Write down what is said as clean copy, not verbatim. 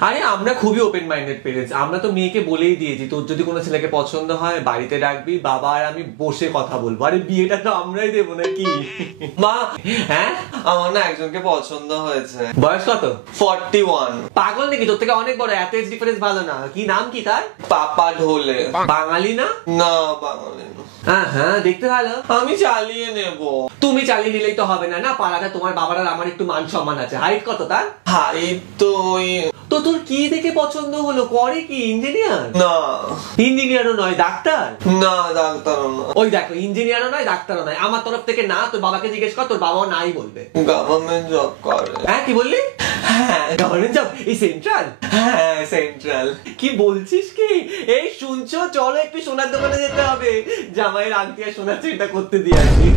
আরে আমরা খুবই ওপেন মাইন্ডেড পেরেন্টস, আমরা তো মেয়েকে বলেই দিয়েছি তোর যদি কোনো ছেলেকে পছন্দ হয় বাড়িতে ডাকবি, বাবা আর আমি বসে কথা বলবো। আরে বিয়েটা তো আমরাই দেবো নাকি? মা, হ্যাঁ আমার না একজনকে পছন্দ হয়েছে। বয়স কত? 41। পাগল নাকি? তোর থেকে অনেক বড়, এত এজ ডিফারেন্স ভালো না। কি নাম কি তার? পাপা ঢোলে। বাঙালি না? না বাঙালি না। হ্যাঁ হ্যাঁ, দেখতে ভালো। আমি চালিয়ে নেব। তুমি চালিয়ে নিলেই তো হবে না, না পাড়াটা তোমার বাবার আর আমার একটু মান সম্মান আছে। হাইট কত তার? হাইট তো তো তোর কি দেখে পছন্দ হলো? করে কি ইঞ্জিনিয়ার? না। ইঞ্জিনিয়ারও নয়, ডাক্তার? না ডাক্তার না। ওই দেখো, ইঞ্জিনিয়ারও নয় ডাক্তারও নয়। আমার তরফ থেকে না। তোর বাবাকে জিজ্ঞেস কর, তোর বাবাও নাই বলবে। গভর্নমেন্ট জব করে। হ্যাঁ কি বললি? হ্যাঁ গভর্নমেন্ট জব? এই সেন্ট্রাল? হ্যাঁ সেন্ট্রাল। কি বলছিস কি? এই শুনছো, চলো একটু সোনার দোকানে যেতে হবে, জামাইয়ের আংটি আর সোনার চেনটা করতে দিয়ে আসি।